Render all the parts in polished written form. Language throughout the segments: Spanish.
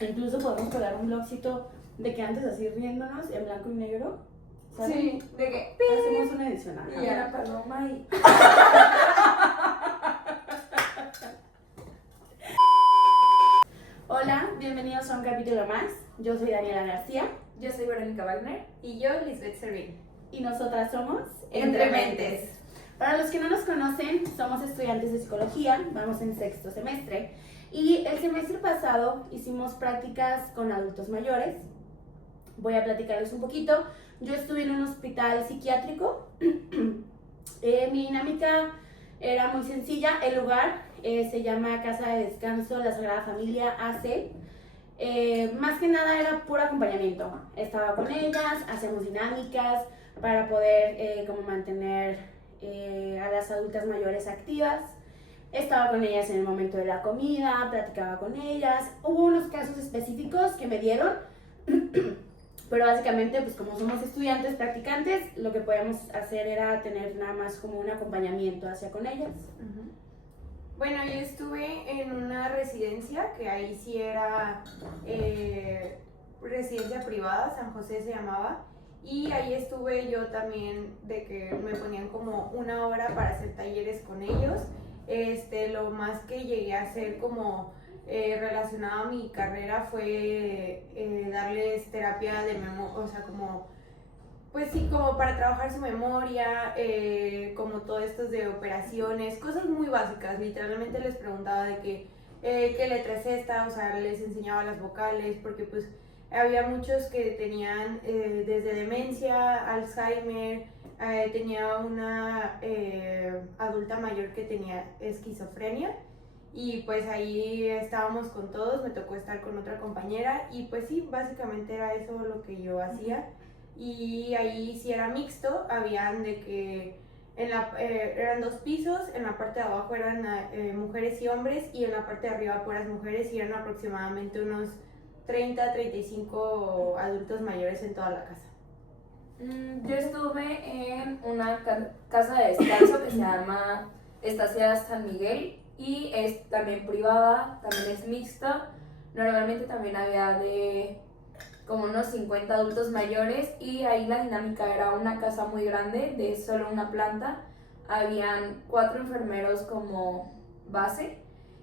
Incluso podemos pegar un blogcito de que antes así riéndonos en blanco y negro. ¿Sabes? Sí, de que Hacemos una edición. Ajá. y una paloma y... Hola, bienvenidos a un capítulo más. Yo soy Daniela García. Yo soy Verónica Wagner. Y yo, Lisbeth Servín. Y nosotras somos Entre Mentes. Para los que no nos conocen, somos estudiantes de psicología, vamos en sexto semestre. Y el semestre pasado hicimos prácticas con adultos mayores. Voy a platicarles un poquito. Yo estuve en un hospital psiquiátrico. Mi dinámica era muy sencilla. El lugar se llama Casa de Descanso La Sagrada Familia AC. Más que nada era puro acompañamiento. Estaba con ellas, hacíamos dinámicas para poder como mantener a las adultas mayores activas. Estaba con ellas en el momento de la comida, platicaba con ellas. Hubo unos casos específicos que me dieron, pero básicamente pues como somos estudiantes practicantes, lo que podíamos hacer era tener nada más como un acompañamiento hacia con ellas. Bueno, yo estuve en una residencia, que ahí sí era residencia privada, San José se llamaba, y ahí estuve yo también de que me ponían como una hora para hacer talleres con ellos. Lo más que llegué a hacer como relacionado a mi carrera fue darles terapia de memoria, o sea, como... Pues sí, como para trabajar su memoria, como todo esto de operaciones, cosas muy básicas. Literalmente les preguntaba de que, qué letra es esta, o sea, les enseñaba las vocales, porque pues había muchos que tenían desde demencia, Alzheimer, tenía una adulta mayor que tenía esquizofrenia. Y pues ahí estábamos con todos, me tocó estar con otra compañera y pues sí, básicamente era eso lo que yo hacía. Y ahí sí era mixto, habían de que eran 2 pisos, en la parte de abajo eran mujeres y hombres y en la parte de arriba puras mujeres y eran aproximadamente unos 30-35 adultos mayores en toda la casa. Yo estuve en una casa de descanso que se llama Estancia San Miguel y es también privada, también es mixta. Normalmente también había de como unos 50 adultos mayores y ahí la dinámica era una casa muy grande de solo una planta. Habían 4 enfermeros como base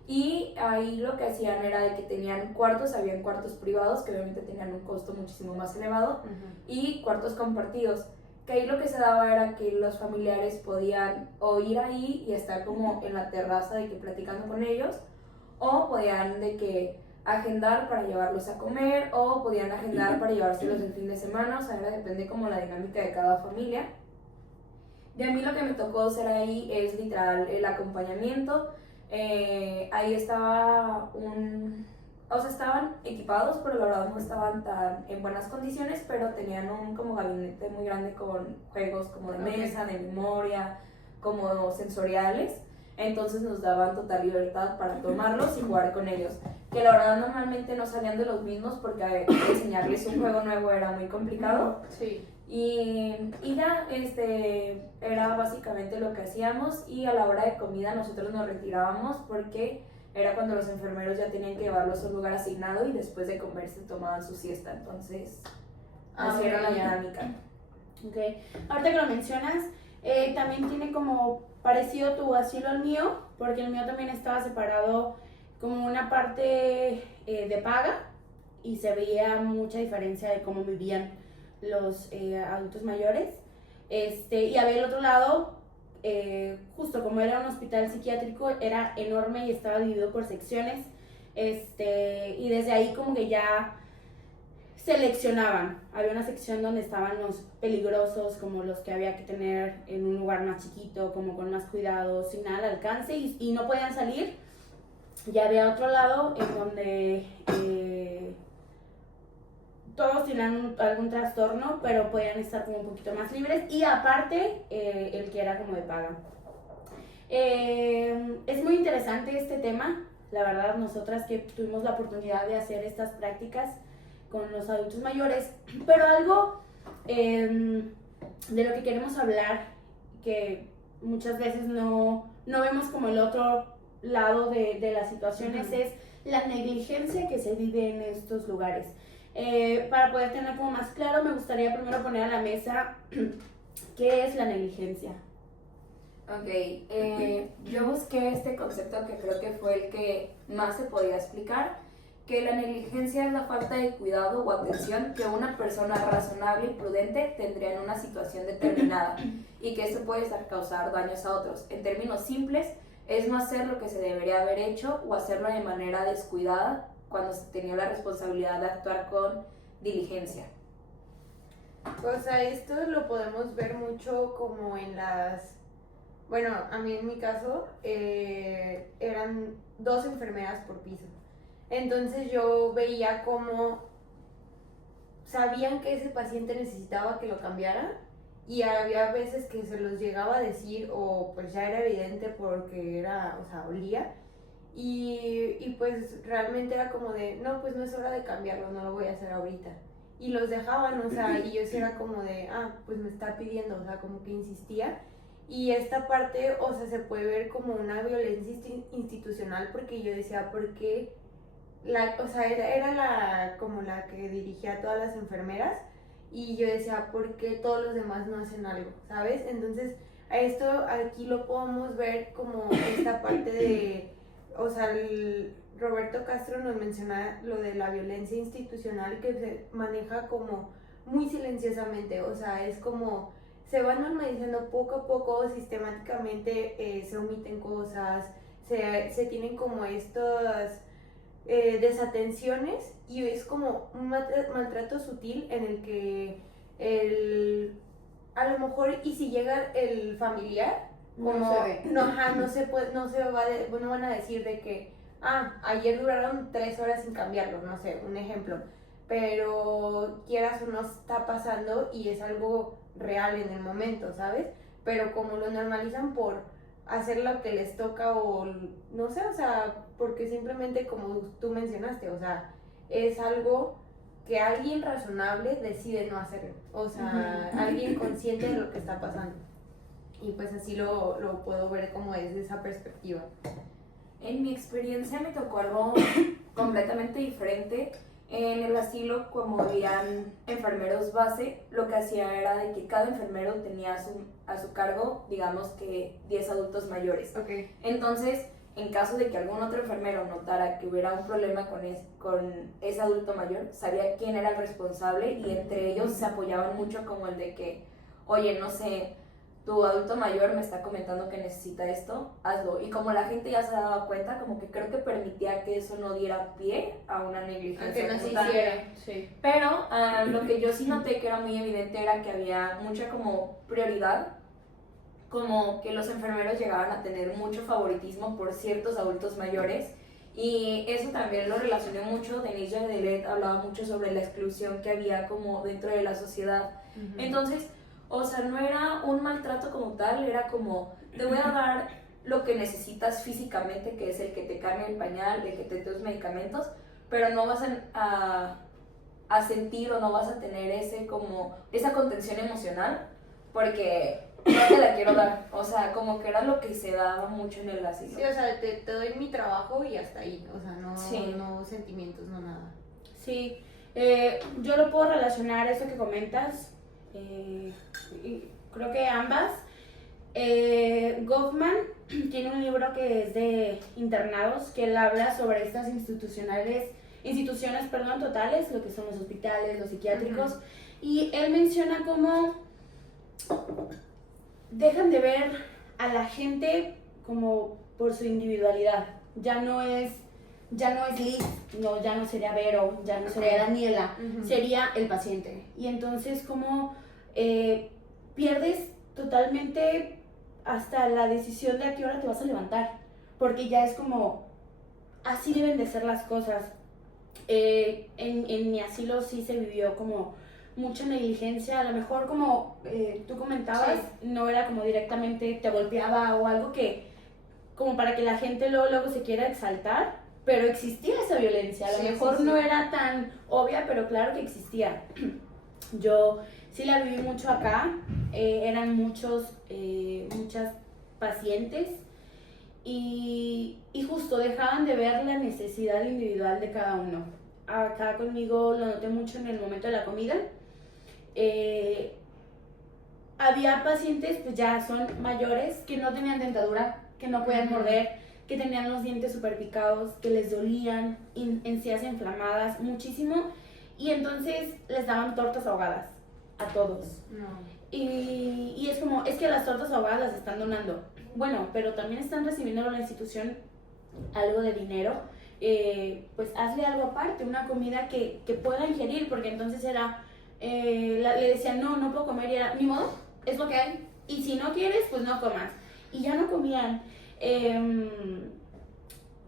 y ahí lo que hacían era de que tenían cuartos, habían cuartos privados que obviamente tenían un costo muchísimo más elevado y cuartos compartidos, que ahí lo que se daba era que los familiares podían o ir ahí y estar como en la terraza de que platicando con ellos, o podían de que agendar para llevarlos a comer, o podían agendar para llevárselos el fin de semana, o sea, depende como la dinámica de cada familia. De a mí lo que me tocó hacer ahí es literal el acompañamiento. Ahí estaba o sea, estaban equipados, pero la verdad no estaban tan en buenas condiciones, pero tenían un como gabinete muy grande con juegos como de mesa, de memoria, como sensoriales. Entonces nos daban total libertad para tomarlos y jugar con ellos, que la verdad normalmente no salían de los mismos porque enseñarles un juego nuevo era muy complicado. Sí. Y ya, era básicamente lo que hacíamos, y a la hora de comida nosotros nos retirábamos porque era cuando los enfermeros ya tenían que llevarlos a un lugar asignado y después de comer se tomaban su siesta, entonces así era la dinámica. Ok, ahorita que lo mencionas, también tiene como parecido tu asilo al mío, porque el mío también estaba separado como una parte de paga y se veía mucha diferencia de cómo vivían los adultos mayores. Y había el otro lado, justo como era un hospital psiquiátrico, era enorme y estaba dividido por secciones, y desde ahí como que ya seleccionaban. Había una sección donde estaban los peligrosos, como los que había que tener en un lugar más chiquito, como con más cuidado, sin nada al alcance y no podían salir. Ya había otro lado en donde todos tenían algún trastorno, pero podían estar como un poquito más libres, y aparte el que era como de paga. Es muy interesante este tema, la verdad. Nosotras que tuvimos la oportunidad de hacer estas prácticas con los adultos mayores, pero algo de lo que queremos hablar, que muchas veces no vemos como el otro lado de las situaciones, es la negligencia que se vive en estos lugares. Para poder tener como más claro, me gustaría primero poner a la mesa qué es la negligencia. Ok, yo busqué este concepto que creo que fue el que más se podía explicar, que la negligencia es la falta de cuidado o atención que una persona razonable y prudente tendría en una situación determinada y que esto puede causar daños a otros. En términos simples, es no hacer lo que se debería haber hecho o hacerlo de manera descuidada cuando se tenía la responsabilidad de actuar con diligencia. O sea, esto lo podemos ver mucho como en las... Bueno, a mí en mi caso eran 2 enfermeras por piso. Entonces yo veía cómo sabían que ese paciente necesitaba que lo cambiara y había veces que se los llegaba a decir o pues ya era evidente porque era, o sea, olía y pues realmente era como de, no, pues no es hora de cambiarlo, no lo voy a hacer ahorita. Y los dejaban, o sea, y yo sí era como de, pues me está pidiendo, o sea, como que insistía. Y esta parte, o sea, se puede ver como una violencia institucional porque yo decía, ¿por qué? O sea, era como la que dirigía a todas las enfermeras y yo decía, ¿por qué todos los demás no hacen algo? ¿Sabes? Entonces, a esto aquí lo podemos ver como esta parte de, o sea, Roberto Castro nos menciona lo de la violencia institucional que se maneja como muy silenciosamente, o sea, es como se va normalizando poco a poco, sistemáticamente se omiten cosas, se tienen como estas desatenciones y es como un maltrato sutil en el que a lo mejor y si llega el familiar como No se ve. no se puede, no van a decir de que ayer duraron 3 horas sin cambiarlo, no sé, un ejemplo, pero quieras o no está pasando y es algo real en el momento, ¿sabes? Pero como lo normalizan por hacer lo que les toca o no sé, o sea, porque simplemente como tú mencionaste, o sea, es algo que alguien razonable decide no hacerlo, o sea, alguien consciente de lo que está pasando. Y pues así lo puedo ver como desde esa perspectiva. En mi experiencia me tocó algo completamente diferente. En el asilo, como habían enfermeros base, lo que hacía era de que cada enfermero tenía a su cargo, digamos que 10 adultos mayores. Okay. Entonces, en caso de que algún otro enfermero notara que hubiera un problema con ese adulto mayor, sabía quién era el responsable y entre ellos se apoyaban mucho como el de que, oye, no sé, tu adulto mayor me está comentando que necesita esto, hazlo. Y como la gente ya se daba cuenta, como que creo que permitía que eso no diera pie a una negligencia. Que no se total. hiciera. Sí. Pero lo que yo sí noté que era muy evidente era que había mucha como prioridad, como que los enfermeros llegaban a tener mucho favoritismo por ciertos adultos mayores. Y eso también lo relacioné mucho. Denise Yardelet hablaba mucho sobre la exclusión que había como dentro de la sociedad. Entonces, o sea, no era un maltrato como tal, era como, te voy a dar lo que necesitas físicamente, que es el que te cambie el pañal, el que te dé tus medicamentos, pero no vas a sentir o no vas a tener esa contención emocional, porque no te la quiero dar. O sea, como que era lo que se daba mucho en el asilo. Sí, o sea, te doy mi trabajo y hasta ahí, o sea, Sí. no sentimientos, no nada. Sí, yo lo puedo relacionar eso que comentas, y creo que ambas. Goffman tiene un libro que es de internados, que él habla sobre estas instituciones totales, lo que son los hospitales, los psiquiátricos, y él menciona cómo dejan de ver a la gente como por su individualidad. Ya no es Liz, no, ya no sería Vero, ya no sería Daniela, sería el paciente. Y entonces como pierdes totalmente hasta la decisión de a qué hora te vas a levantar, porque ya es como, así deben de ser las cosas. En mi asilo sí se vivió como mucha negligencia, a lo mejor como tú comentabas, no era como directamente te golpeaba o algo que como para que la gente luego se quiera exaltar, pero existía esa violencia, a lo mejor no era tan obvia, pero claro que existía. Yo sí la viví mucho acá, eran muchas pacientes y justo dejaban de ver la necesidad individual de cada uno. Acá conmigo lo noté mucho en el momento de la comida. Había pacientes, pues ya son mayores, que no tenían dentadura, que no podían morder, que tenían los dientes súper picados, que les dolían, encías inflamadas, muchísimo. Y entonces les daban tortas ahogadas a todos. No. Y es como, es que las tortas ahogadas las están donando. Bueno, pero también están recibiendo de la institución algo de dinero. Pues hazle algo aparte, una comida que pueda ingerir, porque entonces era, le decían, no puedo comer, y era, ni modo, es lo que hay. Y si no quieres, pues no comas. Y ya no comían.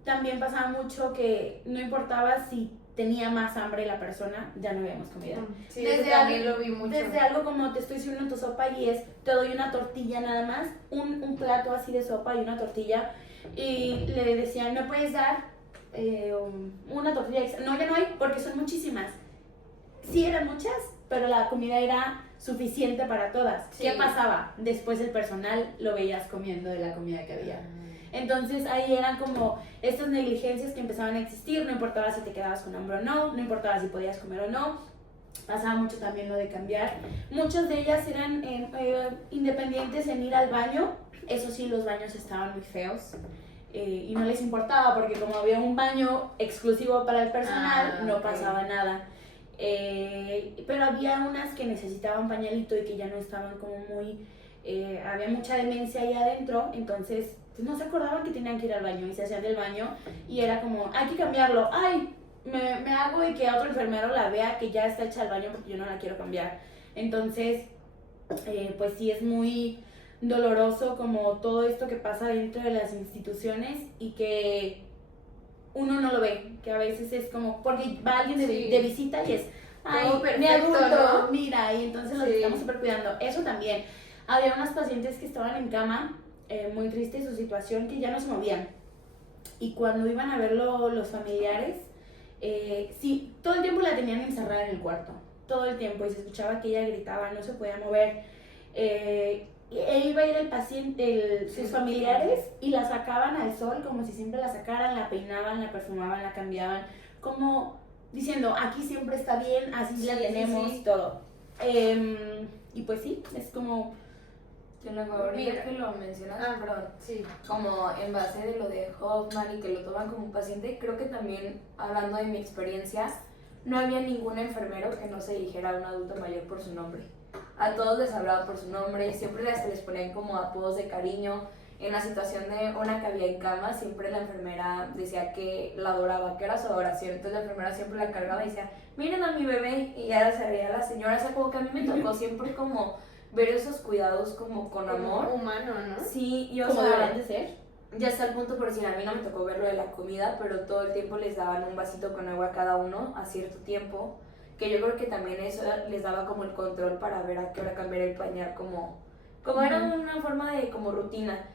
También pasaba mucho que no importaba si tenía más hambre la persona, ya no habíamos comida. Sí, desde también lo vi mucho. Desde algo como te estoy sirviendo tu sopa y te doy una tortilla nada más, un plato así de sopa y una tortilla, y le decían, ¿me puedes dar una tortilla extra? No, ya no hay, porque son muchísimas. Sí eran muchas, pero la comida era suficiente para todas. Sí. ¿Qué pasaba? Después el personal lo veías comiendo de la comida que había. Entonces ahí eran como estas negligencias que empezaban a existir, no importaba si te quedabas con hambre o no importaba si podías comer o no. Pasaba mucho también lo de cambiar. Muchas de ellas eran independientes en ir al baño. Eso sí, los baños estaban muy feos. Y no les importaba porque como había un baño exclusivo para el personal, no pasaba nada. Pero había unas que necesitaban pañalito y que ya no estaban como muy... había mucha demencia ahí adentro, entonces pues, no se acordaban que tenían que ir al baño y se hacían del baño y era como, hay que cambiarlo, ay, me hago y que otro enfermero la vea que ya está hecha al baño porque yo no la quiero cambiar. Entonces, pues sí es muy doloroso como todo esto que pasa dentro de las instituciones y que uno no lo ve, que a veces es como, porque va alguien de visita y es, ay, perfecto, mi adulto, ¿no? mira, y entonces los estamos súper cuidando. Eso también. Había unas pacientes que estaban en cama, muy triste su situación, que ya no se movían. Y cuando iban a verlo los familiares, sí, todo el tiempo la tenían encerrada en el cuarto, todo el tiempo, y se escuchaba que ella gritaba, no se podía mover. Iba a ir el paciente, sus familiares, y la sacaban al sol como si siempre la sacaran, la peinaban, la perfumaban, la cambiaban, como diciendo, aquí siempre está bien, así la tenemos, todo. Y pues sí, es como... Yo ahorita que lo mencionas, perdón, sí. como en base de lo de Hoffman y que lo toman como un paciente, creo que también, hablando de mi experiencia, no había ningún enfermero que no se dijera a un adulto mayor por su nombre. A todos les hablaban por su nombre, siempre hasta les ponían como apodos de cariño. En la situación de una que había en cama, siempre la enfermera decía que la adoraba, que era su adoración. Entonces la enfermera siempre la cargaba y decía, miren a mi bebé, y ya se veía la señora. O sea, como que a mí me tocó siempre como ver esos cuidados como con amor. Humano, ¿no? Sí, y o como sea, deberían de ser. ya está el punto, por decir, a mí no me tocó ver lo de la comida, pero todo el tiempo les daban un vasito con agua a cada uno a cierto tiempo, que yo creo que también eso les daba como el control para ver a qué hora cambiar el pañal, como era una forma de como rutina.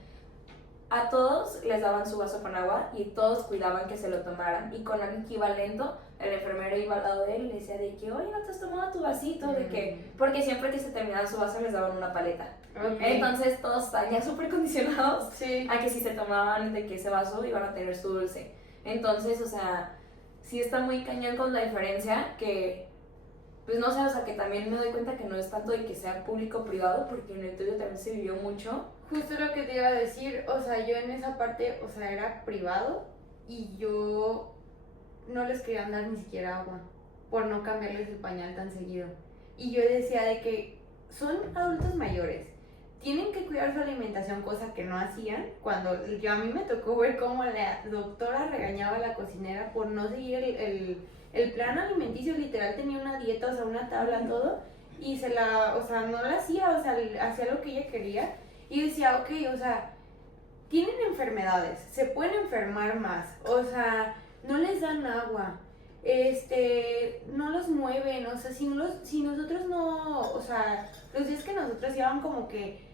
A todos les daban su vaso con agua y todos cuidaban que se lo tomaran, y con alguien que iba lento, el enfermero iba al lado de él y le decía de que, oye, ¿no te has tomado tu vasito? De que, porque siempre que se terminaba su vaso les daban una paleta. Entonces todos estaban ya súper condicionados a que si se tomaban de que ese vaso iban a tener su dulce. Entonces, o sea, sí está muy cañón con la diferencia que, pues no sé, o sea, que también me doy cuenta que no es tanto de que sea público o privado, porque en el tuyo también se vivió mucho. Justo lo que te iba a decir, o sea, yo en esa parte, o sea, era privado y yo no les quería dar ni siquiera agua por no cambiarles el pañal tan seguido. Y yo decía de que son adultos mayores, tienen que cuidar su alimentación, cosa que no hacían. Cuando a mí me tocó ver cómo la doctora regañaba a la cocinera por no seguir el plan alimenticio, literal tenía una dieta, o sea, una tabla, todo, y o sea, no la hacía, o sea, hacía lo que ella quería. Y decía, ok, o sea, tienen enfermedades, se pueden enfermar más, o sea, no les dan agua, no los mueven, o sea, si nosotros no, o sea, los días que nosotros iban como que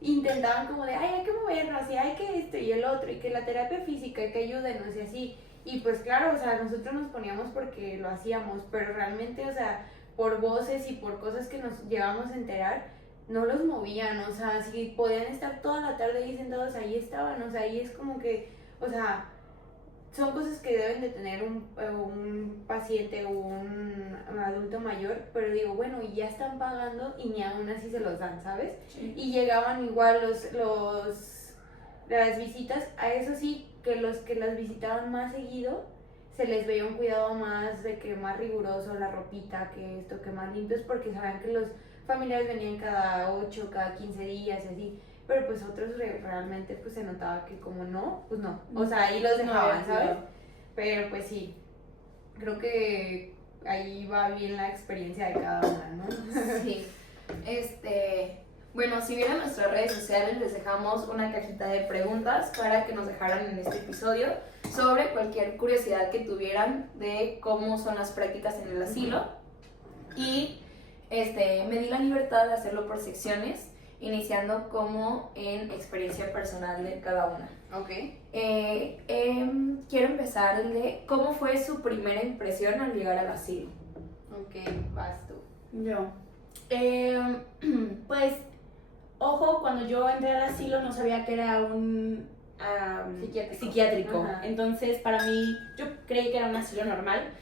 intentaban como de, ay, hay que movernos, y hay que esto y el otro, y que la terapia física, y que ayúdenos, y así, y pues claro, o sea, nosotros nos poníamos porque lo hacíamos, pero realmente, o sea, por voces y por cosas que nos llevamos a enterar, no los movían, o sea, si podían estar toda la tarde ahí sentados, ahí estaban, o sea, ahí es como que, o sea, son cosas que deben de tener un paciente o un adulto mayor, pero digo, bueno, y ya están pagando y ni aún así se los dan, ¿sabes? Sí. Y llegaban igual las visitas, a eso sí, que los que las visitaban más seguido, se les veía un cuidado más de que más riguroso, la ropita, que esto, que más limpios, porque sabían que los familiares venían cada 8, cada 15 días y así, pero pues otros realmente pues se notaba que como no, pues no, o sea, ahí los dejaban, ¿sabes? Pero pues sí, creo que ahí va bien la experiencia de cada una, ¿no? Sí. Bueno, si vieron nuestras redes sociales, les dejamos una cajita de preguntas para que nos dejaran en este episodio sobre cualquier curiosidad que tuvieran de cómo son las prácticas en el asilo. Y me di la libertad de hacerlo por secciones, iniciando como en experiencia personal de cada una. Ok. Quiero empezar el de cómo fue su primera impresión al llegar al asilo. Ok, vas tú. Yo. Pues, ojo, cuando yo entré al asilo no sabía que era un psiquiátrico. Ajá. Entonces, para mí, yo creí que era un asilo normal.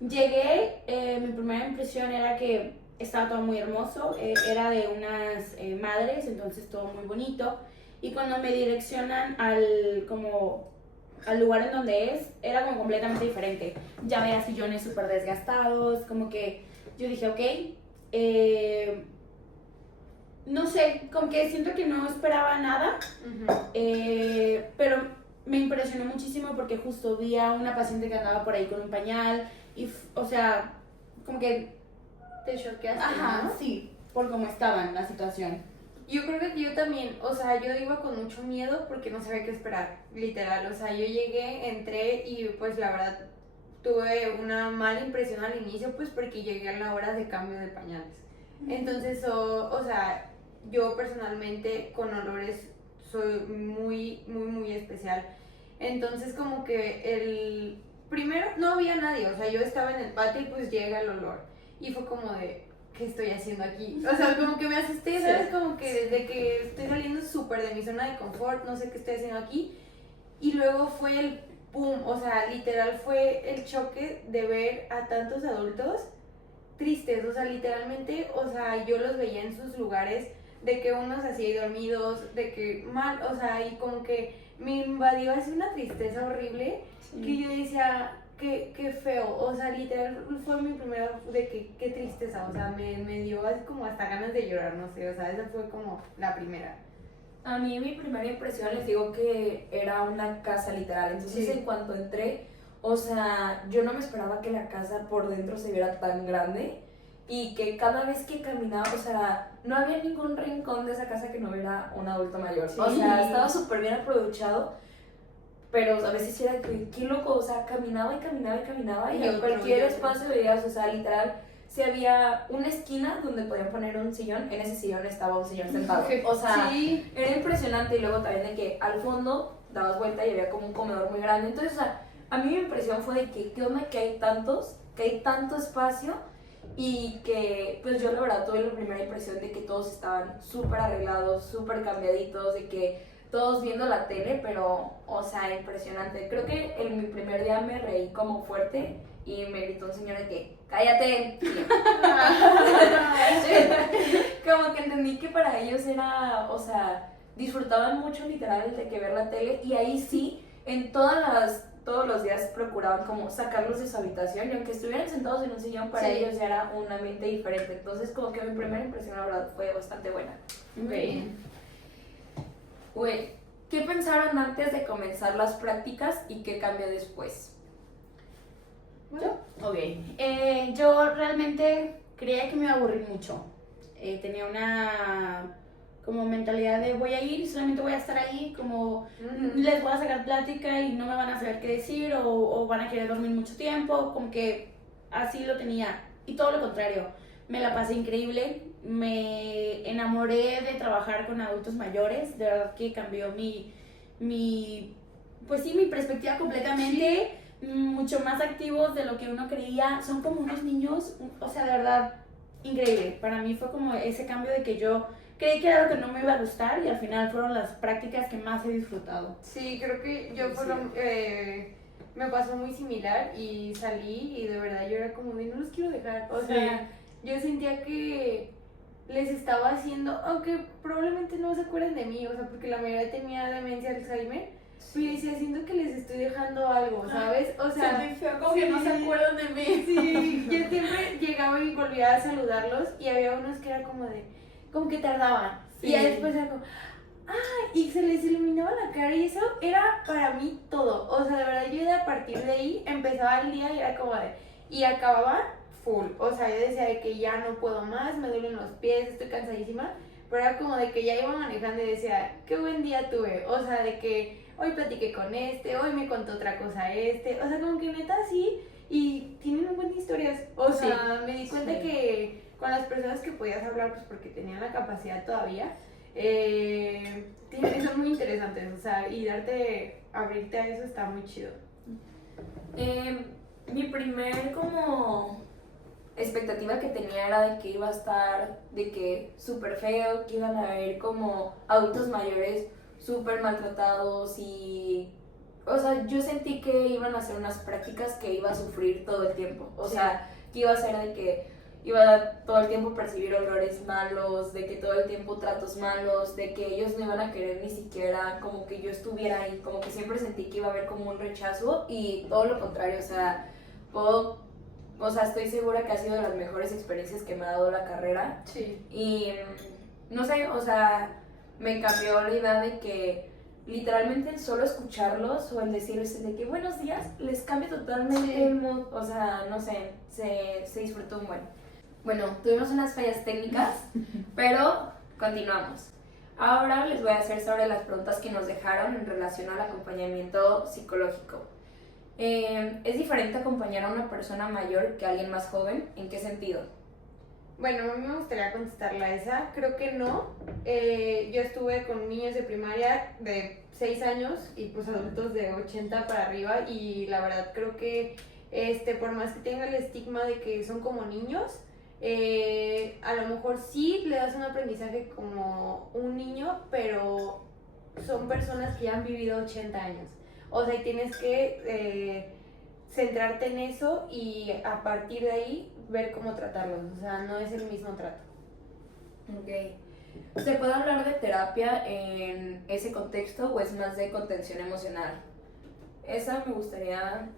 Llegué, mi primera impresión era que estaba todo muy hermoso, era de unas madres, entonces todo muy bonito. Y cuando me direccionan al lugar en donde era como completamente diferente. Ya veía sillones súper desgastados, como que yo dije, ok, no sé, como que siento que no esperaba nada, pero me impresionó muchísimo porque justo vi a una paciente que andaba por ahí con un pañal y, o sea, como que... Te choqueaste, Ajá, ¿no? sí, por cómo estaba en la situación. Yo creo que yo también, o sea, yo iba con mucho miedo porque no sabía qué esperar, literal, o sea, yo llegué, entré y pues la verdad tuve una mala impresión al inicio pues porque llegué a la hora de cambio de pañales. Entonces, o sea, yo personalmente con olores soy muy, muy, muy especial. Entonces como que primero no había nadie, o sea, yo estaba en el patio y pues llega el olor y fue como de... ¿qué estoy haciendo aquí? O sea, como que me asusté, ¿sabes? Sí. Como que desde que estoy saliendo súper de mi zona de confort, no sé qué estoy haciendo aquí. Y luego fue el pum, o sea, literal fue el choque de ver a tantos adultos tristes, o sea, literalmente, o sea, yo los veía en sus lugares, de que unos así dormidos, de que mal, o sea, y como que me invadió así una tristeza horrible, que yo decía... Qué feo, o sea, literal fue mi primera de que qué tristeza, o sea, me dio así como hasta ganas de llorar, no sé, o sea, esa fue como la primera. A mí mi primera impresión, les digo que era una casa literal, entonces Sí. en cuanto entré, o sea, yo no me esperaba que la casa por dentro se viera tan grande y que cada vez que caminaba, o sea, no había ningún rincón de esa casa que no hubiera un adulto mayor, Sí. o sea, estaba súper bien aprovechado. Pero a veces era que, qué loco, o sea, caminaba y caminaba y caminaba y Y en otro, cualquier y otro. espacio veías, o sea, literal, si había una esquina donde podían poner un sillón, en ese sillón estaba un señor sentado. O sea, sí. era impresionante y luego también de que al fondo dabas vuelta y había como un comedor muy grande. Entonces, o sea, a mí mi impresión fue de que, ¿qué onda que hay tantos, que hay tanto espacio? Y que, pues yo la verdad tuve la primera impresión de que todos estaban súper arreglados, súper cambiaditos, de que todos viendo la tele, pero, o sea, impresionante. Creo que en mi primer día me reí como fuerte y me gritó un señor de que, ¡cállate! Como que entendí que para ellos era, o sea, disfrutaban mucho literal de que ver la tele y ahí sí, en todos los días procuraban como sacarlos de su habitación y aunque estuvieran sentados en un sillón, para Sí. ellos ya era un ambiente diferente. Entonces como que mi primera impresión la verdad fue bastante buena. Muy bien. Güey, ¿qué pensaron antes de comenzar las prácticas y qué cambió después? ¿Yo? Ok. Yo realmente creía que me iba a aburrir mucho. Tenía una como mentalidad de voy a ir y solamente voy a estar ahí, como les voy a sacar plática y no me van a saber qué decir o van a querer dormir mucho tiempo, como que así lo tenía. Y todo lo contrario, me la pasé increíble, me enamoré de trabajar con adultos mayores, de verdad que cambió pues sí, mi perspectiva completamente, mucho más activos de lo que uno creía, son como unos niños, o sea, de verdad, increíble. Para mí fue como ese cambio de que yo creí que era algo que no me iba a gustar y al final fueron las prácticas que más he disfrutado. Sí, creo que yo Sí. me pasó muy similar y salí y de verdad yo era como de no los quiero dejar. O sea, yo sentía que les estaba haciendo, aunque probablemente no se acuerden de mí, o sea, porque la mayoría tenía demencia, Alzheimer, pero yo decía, siento que les estoy dejando algo, ¿sabes? O sea, sentí feo, como que no se acuerdan de mí. sí, yo siempre llegaba y volvía a saludarlos y había unos que era como que tardaban. Sí. Y ya después era como, y se les iluminaba la cara y eso era para mí todo. O sea, de verdad, yo a partir de ahí empezaba el día y era como de, y acababa full. O sea, yo decía de que ya no puedo más, me duelen los pies, estoy cansadísima. Pero era como de que ya iba manejando y decía, qué buen día tuve. O sea, de que hoy platiqué con hoy me contó otra cosa O sea, como que neta sí, y tienen un buen de historias. O sea, me di cuenta que con las personas que podías hablar, pues porque tenían la capacidad todavía, son muy interesantes, o sea, y abrirte a eso está muy chido. Mi primer como expectativa que tenía era de que iba a estar de que súper feo, que iban a haber como adultos mayores súper maltratados y... O sea, yo sentí que iban a hacer unas prácticas que iba a sufrir todo el tiempo. O sea, que iba a ser de que iba a todo el tiempo percibir olores malos, de que todo el tiempo tratos malos, de que ellos no iban a querer ni siquiera como que yo estuviera ahí, como que siempre sentí que iba a haber como un rechazo y todo lo contrario, o sea, estoy segura que ha sido de las mejores experiencias que me ha dado la carrera. Sí. Y no sé, o sea, me cambió la idea de que literalmente el solo escucharlos o el decirles de que buenos días les cambia totalmente el mood, o sea, no sé, se disfrutó un buen. Bueno, tuvimos unas fallas técnicas, pero continuamos. Ahora les voy a hacer sobre las preguntas que nos dejaron en relación al acompañamiento psicológico. ¿Es diferente acompañar a una persona mayor que a alguien más joven? ¿En qué sentido? Bueno, a mí me gustaría contestarla a esa. Creo que no. Yo estuve con niños de primaria de 6 años y pues adultos de 80 para arriba y la verdad creo que por más que tenga el estigma de que son como niños, a lo mejor sí le das un aprendizaje como un niño, pero son personas que ya han vivido 80 años. O sea, y tienes que centrarte en eso y a partir de ahí ver cómo tratarlos. O sea, no es el mismo trato. Ok. ¿Se puede hablar de terapia en ese contexto o es más de contención emocional? Esa me gustaría...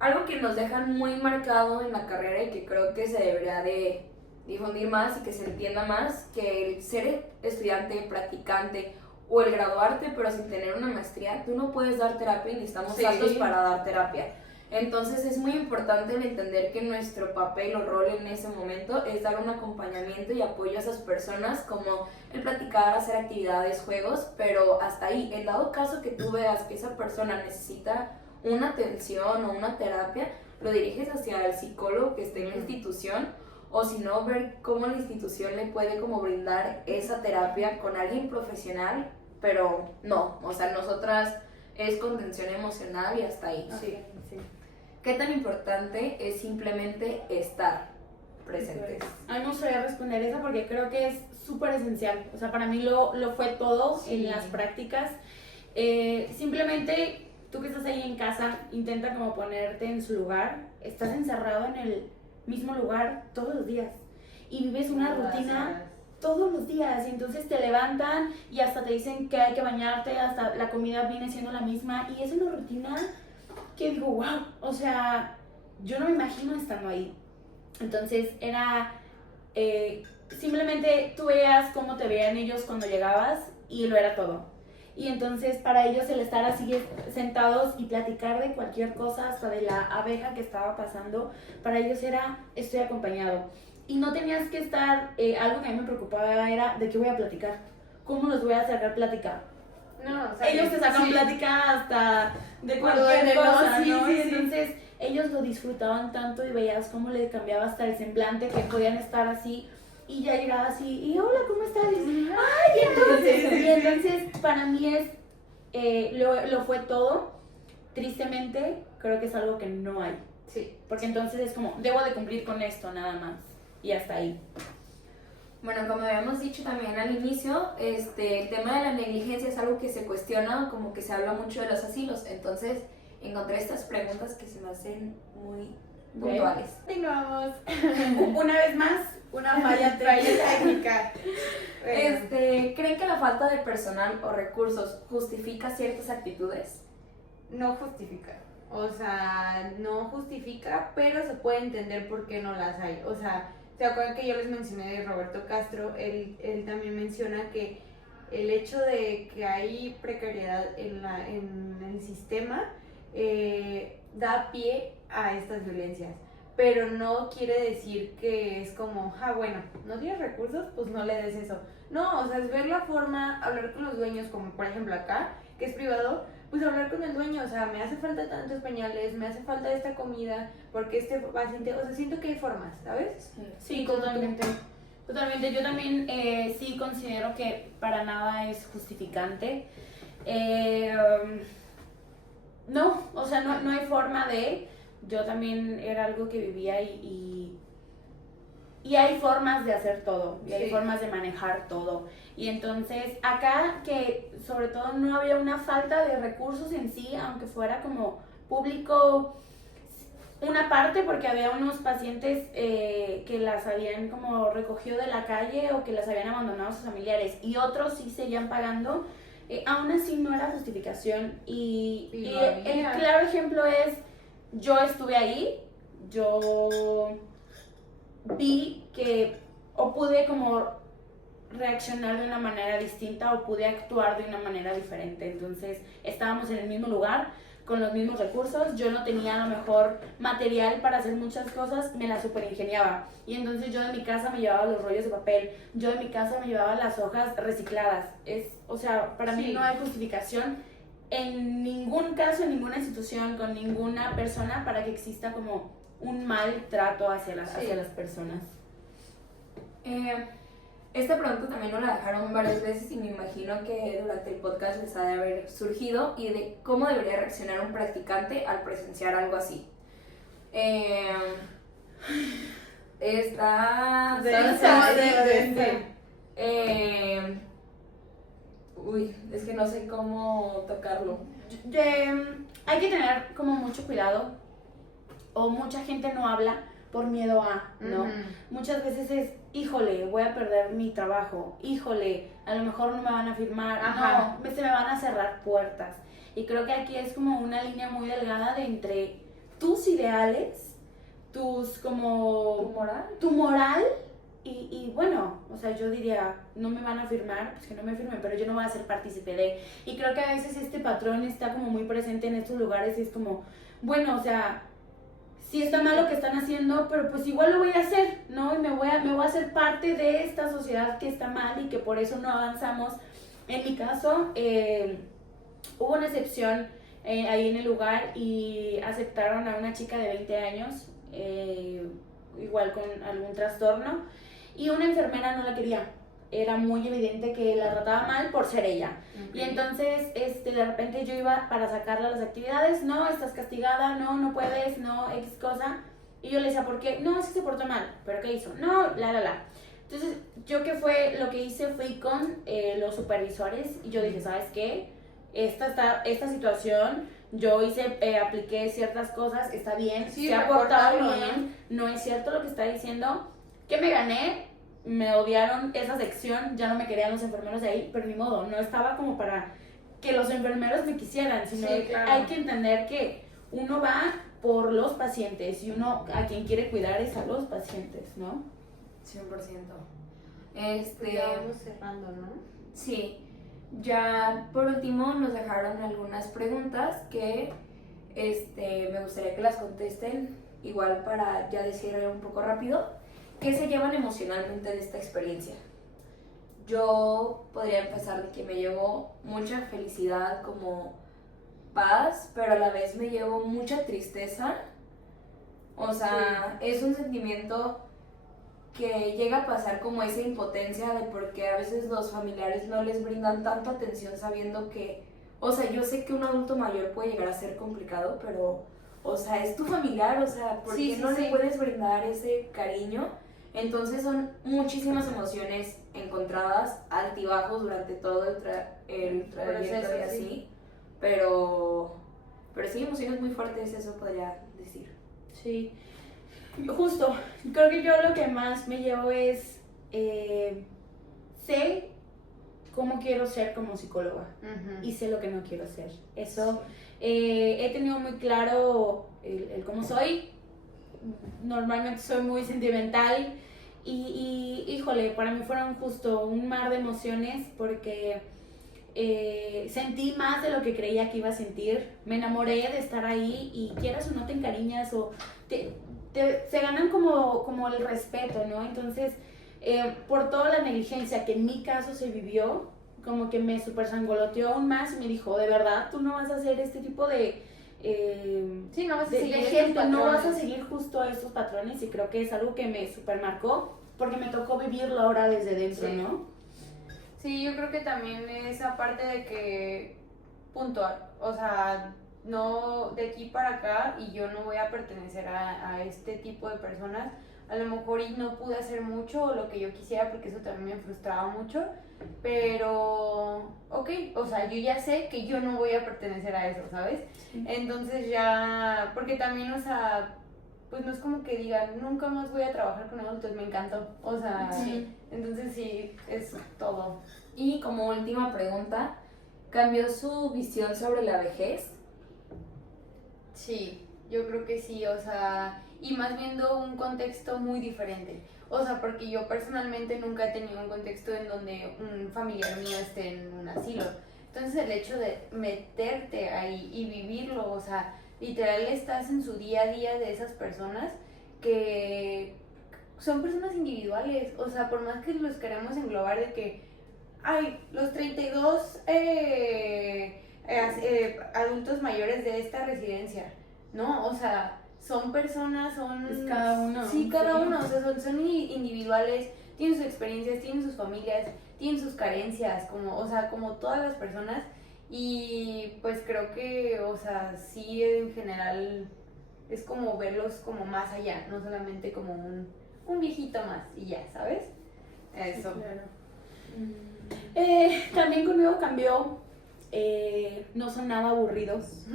Algo que nos dejan muy marcado en la carrera y que creo que se debería de difundir más y que se entienda más, que el ser estudiante, practicante o el graduarte pero sin tener una maestría, tú no puedes dar terapia y necesitamos datos para dar terapia. Entonces es muy importante el entender que nuestro papel o rol en ese momento es dar un acompañamiento y apoyo a esas personas, como el platicar, hacer actividades, juegos, pero hasta ahí. En dado caso que tú veas que esa persona necesita una atención o una terapia, lo diriges hacia el psicólogo que esté en la institución, o si no, ver cómo la institución le puede como brindar esa terapia con alguien profesional, pero no, o sea, nosotras es contención emocional y hasta ahí. Sí, sí. ¿Qué tan importante es simplemente estar presentes? A mí me gustaría responder esa porque creo que es súper esencial. O sea, para mí lo fue todo en las prácticas. Simplemente tú que estás ahí en casa, intenta como ponerte en su lugar. Estás encerrado en el mismo lugar todos los días y vives una rutina todos los días y entonces te levantan y hasta te dicen que hay que bañarte, hasta la comida viene siendo la misma y es una rutina que digo, wow, o sea, yo no me imagino estando ahí. Entonces era simplemente tú veías cómo te veían ellos cuando llegabas y lo era todo. Y entonces para ellos el estar así sentados y platicar de cualquier cosa, hasta de la abeja que estaba pasando, para ellos era estoy acompañado. Y no tenías que estar, algo que a mí me preocupaba era de qué voy a platicar, cómo los voy a sacar plática. No, o sea, ellos te sacan plática hasta de cualquier cosa, ¿no? Y entonces ellos lo disfrutaban tanto y veías cómo le cambiaba hasta el semblante, que podían estar así y ya llegaba así, y hola, ¿cómo estás? Y, ¡ay! Y entonces para mí lo fue todo. Tristemente, creo que es algo que no hay. Sí. Porque entonces es como, debo de cumplir con esto nada más. Y hasta ahí. Bueno, como habíamos dicho también al inicio, el tema de la negligencia es algo que se cuestiona, como que se habla mucho de los asilos. Entonces, encontré estas preguntas que se me hacen muy puntuales. Continuamos. Una vez más, una falla técnica. Bueno. ¿Creen que la falta de personal o recursos justifica ciertas actitudes? No justifica. O sea, no justifica, pero se puede entender por qué no las hay. O sea, ¿se acuerdan que yo les mencioné de Roberto Castro? Él también menciona que el hecho de que hay precariedad en el sistema da pie a estas violencias. Pero no quiere decir que es como, bueno, no tienes recursos, pues no le des eso. No, o sea, es ver la forma, hablar con los dueños, como por ejemplo acá, que es privado, pues hablar con el dueño, o sea, me hace falta tantos pañales, me hace falta esta comida, porque este paciente, o sea, siento que hay formas, ¿sabes? Sí, totalmente. Totalmente, yo también sí considero que para nada es justificante. No, o sea, no hay forma de... Yo también era algo que vivía y hay formas de hacer todo, y hay formas de manejar todo. Y entonces acá que sobre todo no había una falta de recursos en sí, aunque fuera como público, una parte porque había unos pacientes que las habían como recogido de la calle o que las habían abandonado a sus familiares, y otros sí seguían pagando, aún así no era justificación. Y el claro ejemplo es, yo estuve ahí, yo vi que o pude como reaccionar de una manera distinta o pude actuar de una manera diferente. Entonces estábamos en el mismo lugar, con los mismos recursos, yo no tenía a lo mejor material para hacer muchas cosas, me las superingeniaba. Y entonces yo de mi casa me llevaba los rollos de papel, yo de mi casa me llevaba las hojas recicladas. O sea, para mí no hay justificación en ningún caso, en ninguna institución, con ninguna persona, para que exista como un mal trato hacia las personas. Esta pregunta también nos la dejaron varias veces y me imagino que durante el podcast les ha de haber surgido, y de cómo debería reaccionar un practicante al presenciar algo así. Es que no sé cómo tocarlo. Hay que tener como mucho cuidado, o mucha gente no habla por miedo a, ¿no? Muchas veces es, híjole, voy a perder mi trabajo, híjole, a lo mejor no me van a firmar, se me van a cerrar puertas. Y creo que aquí es como una línea muy delgada de entre tus ideales, tu moral y bueno, o sea, yo diría, no me van a firmar, pues que no me firmen, pero yo no voy a ser partícipe de. Y creo que a veces este patrón está como muy presente en estos lugares y es como, bueno, o sea, sí está mal lo que están haciendo, pero pues igual lo voy a hacer, ¿no? Y me voy a hacer parte de esta sociedad que está mal y que por eso no avanzamos. En mi caso, hubo una excepción ahí en el lugar y aceptaron a una chica de 20 años, igual con algún trastorno, y una enfermera no la quería. Era muy evidente que la trataba mal por ser ella. Y entonces de repente yo iba para sacarla a las actividades, no, estás castigada, no puedes, no, X cosa. Y yo le decía, ¿por qué? No, es que se portó mal. ¿Pero qué hizo? No, Entonces yo lo que hice fui con los supervisores y yo dije, ¿sabes qué? Esta situación, yo apliqué ciertas cosas, está bien, se ha portado bien, no es cierto lo que está diciendo. ¿Qué me gané? Me odiaron esa sección, ya no me querían los enfermeros de ahí, pero ni modo, no estaba como para que los enfermeros me quisieran, sino hay que entender que uno va por los pacientes y uno a quien quiere cuidar es a los pacientes, ¿no? 100%. Ya vamos cerrando, ¿no? Sí. Ya por último nos dejaron algunas preguntas que me gustaría que las contesten, igual para ya decir un poco rápido. ¿Qué se llevan emocionalmente de esta experiencia? Yo podría empezar de que me llevo mucha felicidad, como paz, pero a la vez me llevo mucha tristeza. O sea, es un sentimiento que llega a pasar como esa impotencia de por qué a veces los familiares no les brindan tanta atención, sabiendo que, o sea, yo sé que un adulto mayor puede llegar a ser complicado, pero, o sea, es tu familiar, o sea, ¿por qué no le puedes brindar ese cariño? Entonces son muchísimas emociones encontradas, altibajos durante todo el trayecto y así, sí. pero sí, emociones muy fuertes, eso podría decir. Sí, justo, creo que yo lo que más me llevo es, sé cómo quiero ser como psicóloga y sé lo que no quiero ser. Eso, he tenido muy claro el cómo soy. Normalmente soy muy sentimental híjole, para mí fueron justo un mar de emociones porque sentí más de lo que creía que iba a sentir. Me enamoré de estar ahí y quieras o no te encariñas o se ganan como el respeto, ¿no? Entonces, por toda la negligencia que en mi caso se vivió, como que me super sangoloteó aún más y me dijo, de verdad, tú no vas a hacer este tipo de... sí, no vas a de seguir gente, no vas a seguir justo esos patrones y creo que es algo que me super marcó porque me tocó vivirlo ahora desde dentro, sí. ¿no? Sí, yo creo que también esa parte de que, puntual, o sea, no de aquí para acá y yo no voy a pertenecer a este tipo de personas, a lo mejor y no pude hacer mucho o lo que yo quisiera porque eso también me frustraba mucho, pero, ok, o sea, yo ya sé que yo no voy a pertenecer a eso, ¿sabes? Sí. Entonces ya, porque también, o sea, pues no es como que digan, nunca más voy a trabajar con adultos, me encantó, o sea, Sí. entonces sí, es todo. Y como última pregunta, ¿cambió su visión sobre la vejez? Sí, yo creo que sí, o sea, y más viendo un contexto muy diferente. O sea, porque yo personalmente nunca he tenido un contexto en donde un familiar mío esté en un asilo. Entonces el hecho de meterte ahí y vivirlo, o sea, literal estás en su día a día de esas personas que son personas individuales. O sea, por más que los queremos englobar de que, ay, los 32 adultos mayores de esta residencia, ¿no? O sea, son personas, son... Es cada uno. Sí, cada uno, o sea, son individuales, tienen sus experiencias, tienen sus familias, tienen sus carencias, como, o sea, como todas las personas, y pues creo que, o sea, sí en general es como verlos como más allá, no solamente como un viejito más y ya, ¿sabes? Eso. Sí, claro. También conmigo cambió, no son nada aburridos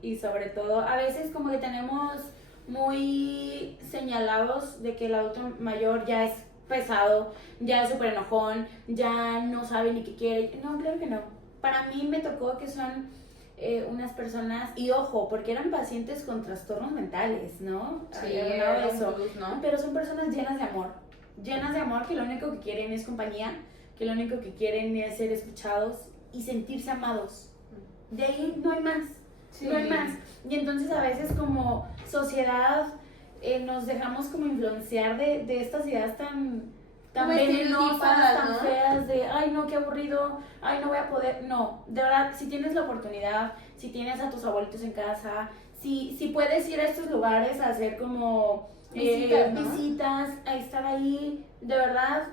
y sobre todo a veces como que tenemos muy señalados de que el adulto mayor ya es pesado, ya es súper enojón, ya no sabe ni qué quiere. No, claro que no. Para mí me tocó que son unas personas, y ojo, porque eran pacientes con trastornos mentales, ¿no? Sí, Había hablado de era un eso. plus, ¿no? Pero son personas llenas de amor que lo único que quieren es compañía, que lo único que quieren es ser escuchados y sentirse amados. De ahí no hay más, Sí. no hay más. Y entonces a veces como sociedad nos dejamos como influenciar de estas ideas tan Como venenosas, estereotipadas, tan ¿no? feas de, ay no, qué aburrido, ay no voy a poder. No, de verdad, si tienes la oportunidad, si tienes a tus abuelitos en casa, si puedes ir a estos lugares a hacer como Visitas, ¿no? visitas, a estar ahí, de verdad,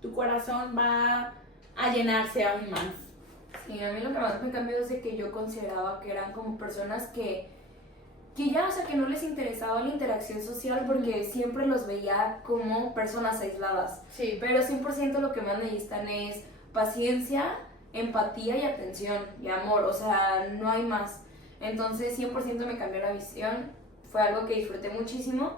tu corazón va a llenarse aún más. Sí, a mí lo que más me cambió es de que yo consideraba que eran como personas que ya, o sea, que no les interesaba la interacción social porque siempre los veía como personas aisladas. Sí. Pero 100% lo que más necesitan es paciencia, empatía y atención y amor, o sea, no hay más. Entonces 100% me cambió la visión, fue algo que disfruté muchísimo.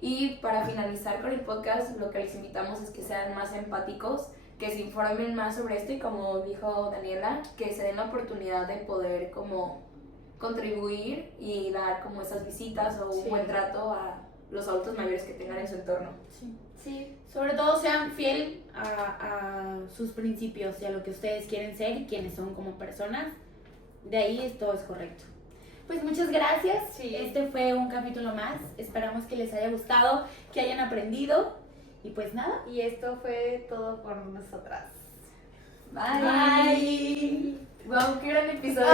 Y para finalizar con el podcast, lo que les invitamos es que sean más empáticos, que se informen más sobre esto y como dijo Daniela, que se den la oportunidad de poder como contribuir y dar como esas visitas o un Sí. buen trato a los adultos mayores que tengan en su entorno. Sí. Sí. Sobre todo sean fiel a sus principios y a lo que ustedes quieren ser y quiénes son como personas. De ahí todo es correcto. Pues muchas gracias. Sí. Este fue un capítulo más. Esperamos que les haya gustado, que hayan aprendido. Y pues nada. Y esto fue todo por nosotras. Bye. Bye. Wow, qué gran episodio.